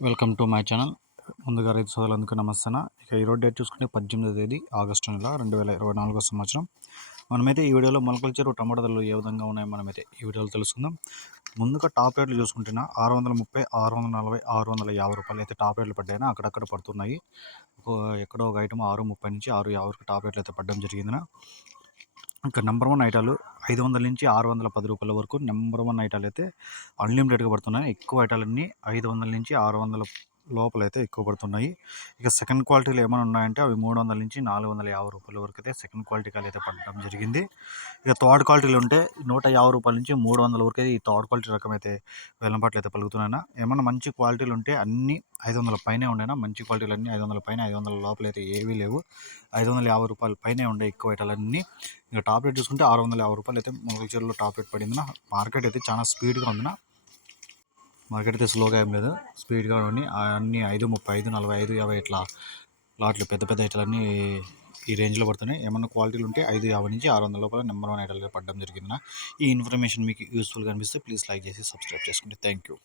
Welcome to my channel. ముందుగా రైతు సోదరులందుకు నమస్తాన. ఇక ఈరోజు డేట్ చూసుకుంటే పద్దెనిమిదో తేదీ ఆగస్టు నెల రెండు వేల ఇరవై నాలుగో సంవత్సరం. మనమైతే ఈ వీడియోలో మొలకల చెరువు టమాటా ధరలు ఏ విధంగా ఉన్నాయో మనమైతే ఈ వీడియోలో తెలుసుకుందాం. ముందుగా టాప్ రేట్లు చూసుకుంటున్నా ఆరు వందల ముప్పై ఆరు వందల నలభై ఆరు వందల యాభై రూపాయలు అయితే టాప్ రేట్లు పడ్డాయినా అక్కడక్కడ పడుతున్నాయి. ఒక ఎక్కడో ఒక ఐటమ్ ఆరు ముప్పై నుంచి ఆరు యాభై టాప్ రేట్లు అయితే పడడం జరిగింది ఇంకా నెంబర్ వన్ ఐటాలు ఐదు వందల నుంచి ఆరు వందల పది రూపాయల వరకు నెంబర్ వన్ ఐటాలు అయితే అన్లిమిటెడ్గా పడుతున్నాయి. ఎక్కువ ఐటాలన్నీ ఐదు వందల నుంచి ఆరు వందల లోపలైతే ఎక్కువ పడుతున్నాయి. ఇక సెకండ్ క్వాలిటీలు ఏమైనా ఉన్నాయంటే అవి మూడు వందల నుంచి నాలుగు వందల యాభై రూపాయల వరకు అయితే సెకండ్ క్వాలిటీ కాయలు అయితే పడడం జరిగింది. ఇక థర్డ్ క్వాలిటీలు ఉంటే నూట యాభై రూపాయల నుంచి మూడు వందల వరకు అయితే ఈ థర్డ్ క్వాలిటీ రకం అయితే వేలంపాట్లు అయితే పలుకుతున్నాయినా ఏమైనా మంచి క్వాలిటీలు ఉంటే అన్నీ ఐదు వందల పైనే ఉండేనా? మంచి క్వాలిటీలు అన్నీ ఐదు వందల పైన ఐదు వందల లోపల అయితే ఏవీ లేవు. ఐదు వందల యాభై రూపాయల పైనే ఉండే ఎక్కువ ఐటాలన్నీ. ఇక టాప్ రేట్ చూసుకుంటే ఆరు వందల యాభై రూపాయలు అయితే మొగల చీరలో టాప్ రేట్ పడింది మార్కెట్ అయితే చాలా స్పీడ్గా ఉందినా మార్కెట్ అయితే స్లోగా ఏం లేదు. స్పీడ్గా ఉంది అన్ని ఐదు ముప్పై ఐదు నలభై ఐదు యాభై ఇట్లా లాట్లు పెద్ద పెద్ద ఐటలన్నీ ఈ రేంజ్లో పడుతున్నాయి. ఏమన్నా క్వాలిటీలు ఉంటే ఐదు యాభై నుంచి ఆరు వందల లోపల నెంబర్ వన్ ఐటల్ పడడం జరిగింది ఈ ఇన్ఫర్మేషన్ మీకు యూస్ఫుల్గా అనిపిస్తే ప్లీజ్ లైక్ చేసి సబ్స్క్రైబ్ చేసుకుంటే. Thank you